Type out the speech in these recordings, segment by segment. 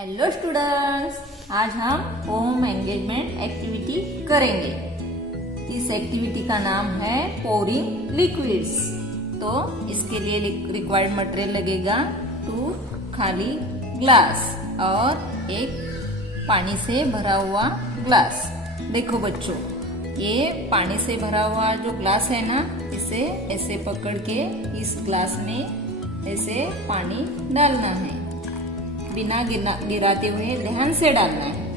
Hello students, आज हम home engagement activity करेंगे। इस एक्टिविटी का नाम है पोरिंग लिक्विड्स। तो इसके लिए रिक्वायर्ड मटेरियल लगेगा 2 खाली ग्लास और एक पानी से भरा हुआ ग्लास। देखो बच्चों, ये पानी से भरा हुआ जो ग्लास है ना, इसे ऐसे पकड़ के इस ग्लास में ऐसे पानी डालना है, बिना गिराते हुए ध्यान से डालना है।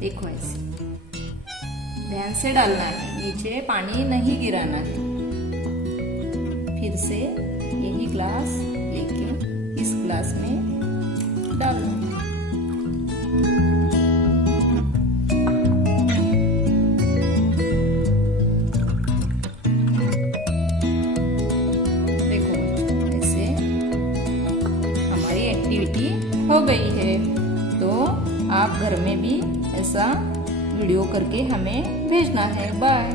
देखो ऐसे ध्यान से डालना है, नीचे पानी नहीं गिराना है। फिर से यही ग्लास लेके इस ग्लास में डालना है। एक्टिविटी हो गई है। तो आप घर में भी ऐसा वीडियो करके हमें भेजना है। बाय।